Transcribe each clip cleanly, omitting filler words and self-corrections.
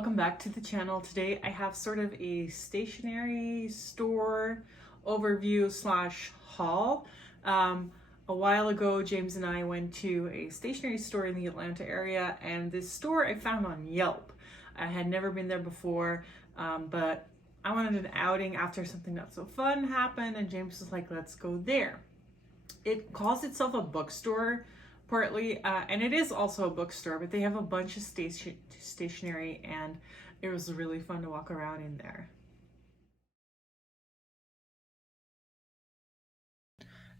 welcome back to the channel. Today I have sort of a stationery store overview slash haul. A while ago, James and I went to a stationery store in the Atlanta area, and this store I found on Yelp. I had never been there before, but I wanted an outing after something not so fun happened, and James was like, let's go there. It calls itself a bookstore partly, and it is also a bookstore, but they have a bunch of stationery, and it was really fun to walk around in there.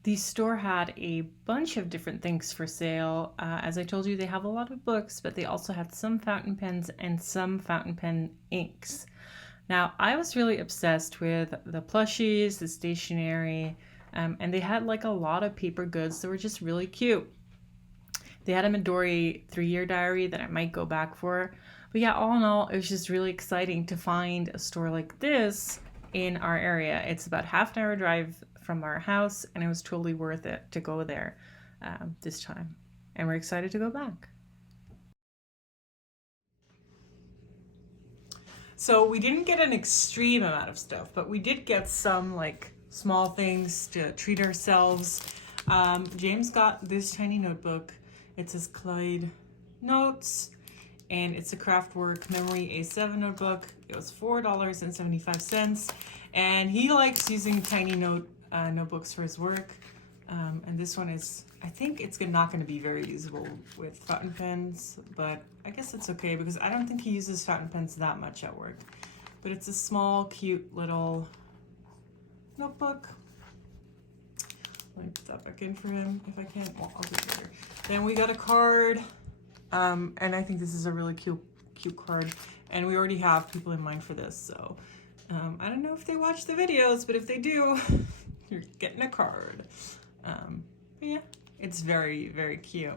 The store had a bunch of different things for sale. As I told you, they have a lot of books, but they also had some fountain pens and some fountain pen inks. Now, I was really obsessed with the plushies, the stationery, and they had like a lot of paper goods that were just really cute. They had a Midori 3-year diary that I might go back for. But yeah, all in all, it was just really exciting to find a store like this in our area. It's about half an hour drive from our house, and it was totally worth it to go there this time. And we're excited to go back. So we didn't get an extreme amount of stuff, but we did get some like small things to treat ourselves. James got this tiny notebook. It says Clyde Notes, and it's a Craftwork Memory A7 notebook. It was $4.75, and he likes using tiny notebooks for his work. And this one is, I think it's not going to be very usable with fountain pens, but I guess it's okay because I don't think he uses fountain pens that much at work. But it's a small, cute little notebook. Let me put that back in for him if I can. Well, I'll do it later. Then we got a card, and I think this is a really cute card. And we already have people in mind for this, so I don't know if they watch the videos, but if they do, you're getting a card. But yeah, it's very, very cute.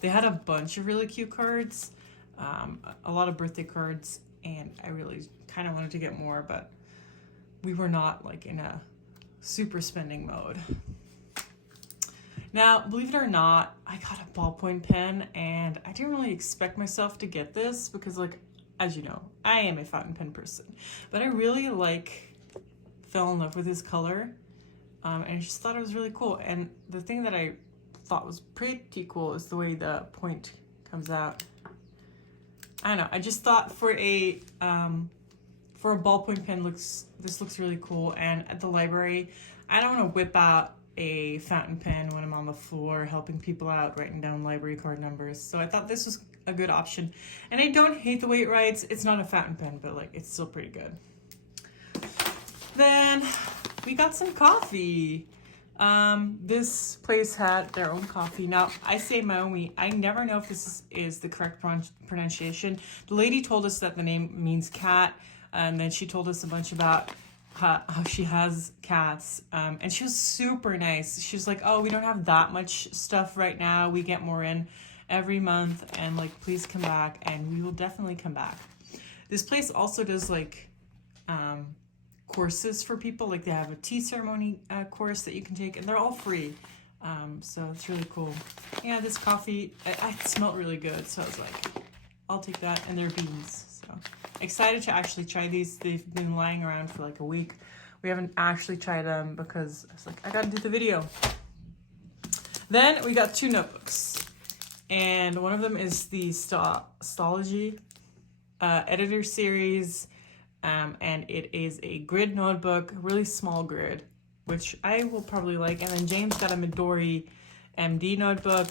They had a bunch of really cute cards, a lot of birthday cards, and I really kind of wanted to get more, but we were not like in a super spending mode. Now, believe it or not, I got a ballpoint pen, and I didn't really expect myself to get this because, like, as you know, I am a fountain pen person, but I really fell in love with his color, and I just thought it was really cool. And the thing that I thought was pretty cool is the way the point comes out. I don't know, I just thought for a ballpoint pen, this looks really cool. And at the library, I don't want to whip out a fountain pen when I'm on the floor helping people out, writing down library card numbers. So I thought this was a good option. And I don't hate the way it writes. It's not a fountain pen, but like it's still pretty good. Then we got some coffee. This place had their own coffee. Now, I say Maomi. I never know if this is the correct pronunciation. The lady told us that the name means cat, and then she told us a bunch about how she has cats, and she was super nice. She was like, oh, we don't have that much stuff right now. We get more in every month, and like, please come back, and we will definitely come back. This place also does like courses for people. Like they have a tea ceremony course that you can take, and they're all free. So it's really cool. Yeah, this coffee, it smelled really good, so I was like, I'll take that. And they're beans. So excited to actually try these. They've been lying around for like a week. We haven't actually tried them because I was like, I gotta do the video. Then we got 2 notebooks, and one of them is the Stationery editor series, and it is a grid notebook, really small grid, which I will probably like. And then James got a Midori MD notebook.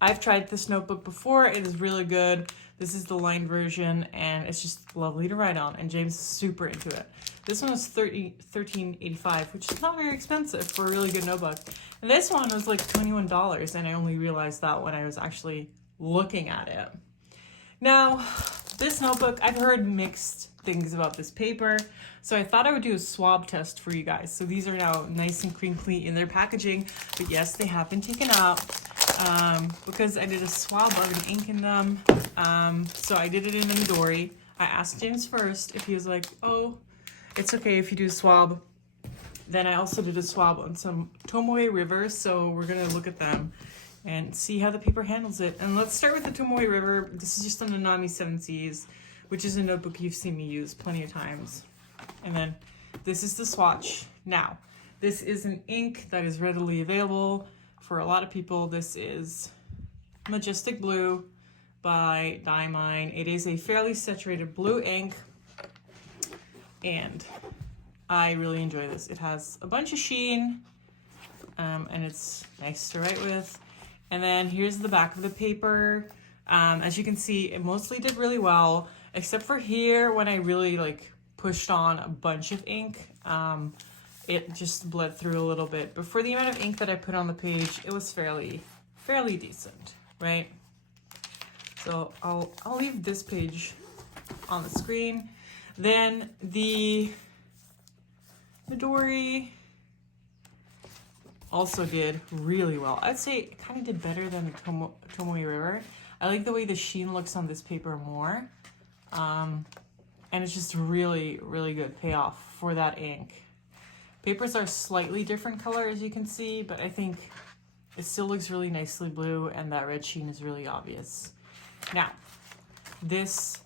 I've tried this notebook before. It is really good. This is the lined version, and it's just lovely to write on, and James is super into it. This one was $13.85, which is not very expensive for a really good notebook. And this one was like $21, and I only realized that when I was actually looking at it. Now, this notebook, I've heard mixed things about this paper, so I thought I would do a swab test for you guys. So these are now nice and crinkly in their packaging, but yes, they have been taken out. Because I did a swab of an ink in them. So I did it in the Midori. I asked James first if he was like, oh, it's okay if you do a swab. Then I also did a swab on some Tomoe River, so we're gonna look at them and see how the paper handles it. And let's start with the Tomoe River. This is just on the Nami 7Cs. which is a notebook you've seen me use plenty of times. And then this is the swatch. Now, this is an ink that is readily available for a lot of people. This is Majestic Blue by Diamine. It is a fairly saturated blue ink, and I really enjoy this. It has a bunch of sheen, and it's nice to write with. And then here's the back of the paper. As you can see, it mostly did really well, except for here when I really like pushed on a bunch of ink. It just bled through a little bit, but for the amount of ink that I put on the page, it was fairly decent, right? So I'll leave this page on the screen. Then the Midori also did really well. I'd say it kind of did better than the Tomoe River. I like the way the sheen looks on this paper more. And it's just really good payoff for that ink. Papers are slightly different color, as you can see, but I think it still looks really nicely blue, and that red sheen is really obvious. Now, this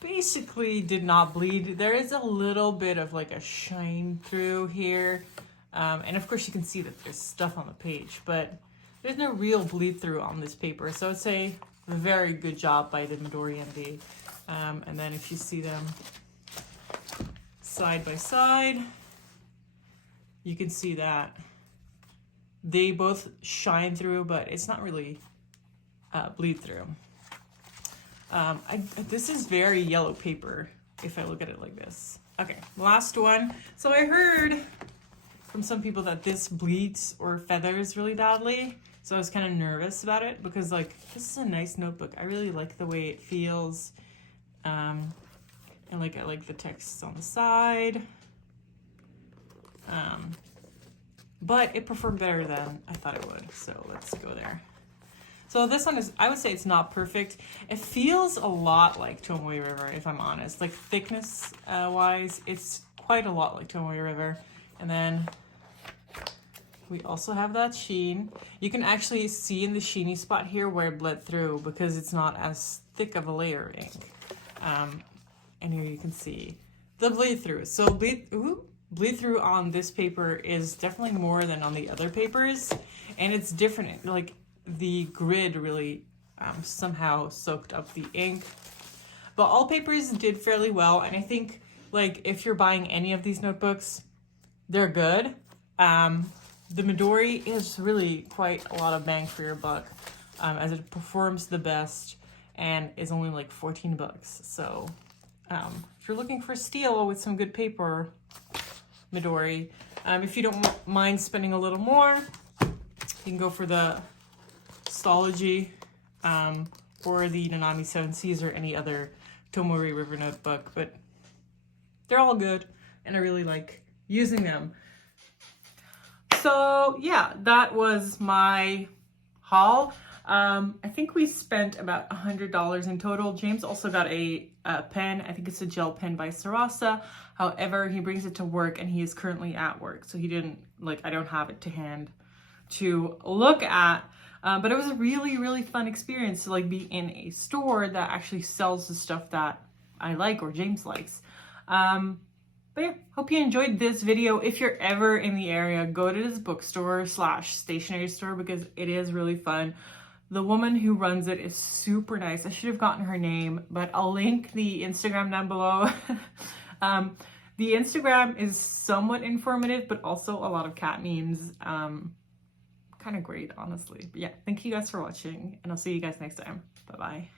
basically did not bleed. There is a little bit of like a shine through here. And of course you can see that there's stuff on the page, but there's no real bleed through on this paper. So I'd say a very good job by the Midori MD. And then if you see them side by side, you can see that they both shine through, but it's not really bleed through. This is very yellow paper if I look at it like this. Okay, last one. So I heard from some people that this bleeds or feathers really badly. So I was kind of nervous about it because like, this is a nice notebook. I really like the way it feels. And like, I like the text on the side. But it performed better than I thought it would. So let's go there. So this one is, I would say it's not perfect. It feels a lot like Tomoe River, if I'm honest. Like thickness wise, it's quite a lot like Tomoe River. And then we also have that sheen. You can actually see in the sheeny spot here where it bled through because it's not as thick of a layer of ink. And here you can see the bleed through. So bleed through on this paper is definitely more than on the other papers. And it's different, like the grid really somehow soaked up the ink. But all papers did fairly well. And I think like if you're buying any of these notebooks, they're good. The Midori is really quite a lot of bang for your buck, as it performs the best and is only like 14 bucks. So if you're looking for a steal with some good paper, Midori. If you don't mind spending a little more, you can go for the Stology or the Nanami 7 Seas or any other Tomoe River notebook, but they're all good and I really like using them. So yeah, that was my haul. I think we spent about $100 in total. James also got a pen. I think it's a gel pen by Sarasa. However, he brings it to work and he is currently at work. So he didn't, like, I don't have it to hand to look at. But it was a really fun experience to like be in a store that actually sells the stuff that I like or James likes. But yeah, hope you enjoyed this video. If you're ever in the area, go to this bookstore / stationery store because it is really fun. The woman who runs it is super nice. I should have gotten her name, but I'll link the Instagram down below. The Instagram is somewhat informative, but also a lot of cat memes. Kind of great, honestly. But yeah, thank you guys for watching, and I'll see you guys next time. Bye-bye.